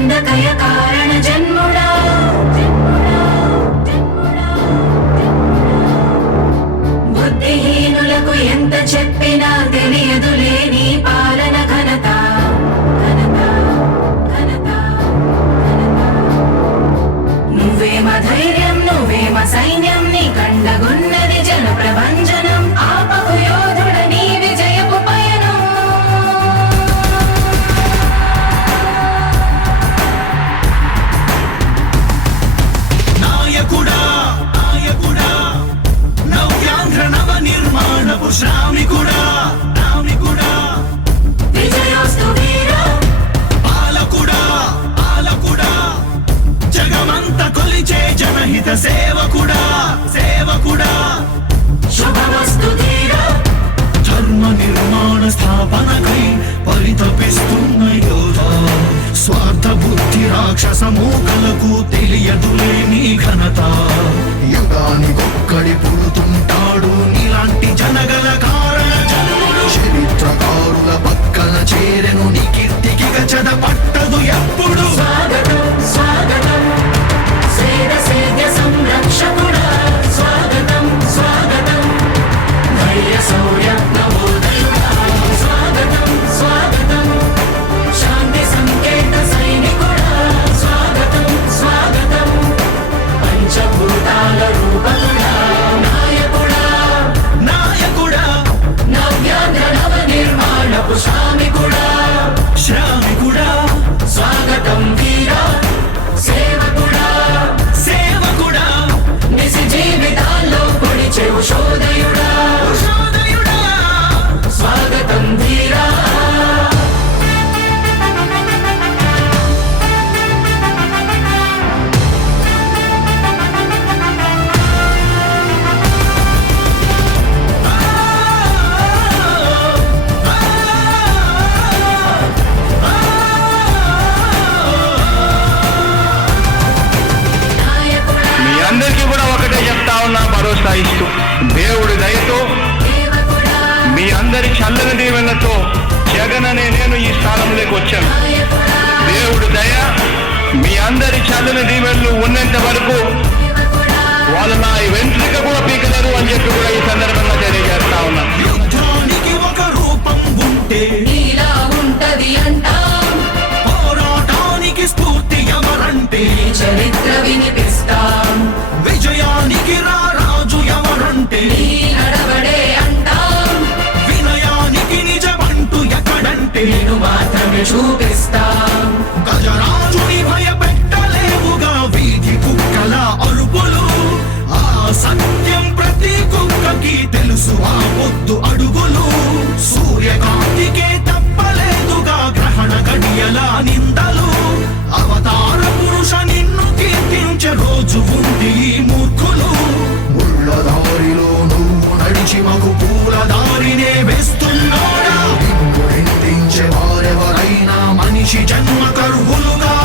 అందకయ కారణ జన్ముడా. బుద్ధిహీనులకు ఎంత చెప్పినా తెలియదులే గొప్ప సేవకుడా సేవకుడా. శుభవస్తు జన్మ నిర్మాణ స్థాపనకై పరితపిస్తున్న యోధ. స్వార్థ బుద్ధి రాక్షస మూకలకు తెలియదులే నీ ఘనత. యుగానికొక్కడి పుడుతుంటాడు నీలాంటి జనగల కారణ చరిత్రకారుల పక్కన చేరెను నీ కీర్తికి గచద పట్టదు ఎప్పుడు. స్వాగతం కొనసాగిస్తూ దేవుడి దయతో మీ అందరి చల్లని దీవెనతో జగన్ అనే నేను ఈ స్థానంలోకి వచ్చాను. దేవుడి దయ మీ అందరి చల్లని దీవెనలు ఉన్నంత వరకు వాళ్ళు నా వెంట్రిక కూడా పీకలరు అని చెప్పి కూడా ఈ సందర్భంగా తెలియజేస్తా ఉన్నాను స్ఫూర్తి ఎవరంటే చరిత్ర వినిపి శక్తి నేను మాత్రమే చూపిస్తా. గజరా uma o lugar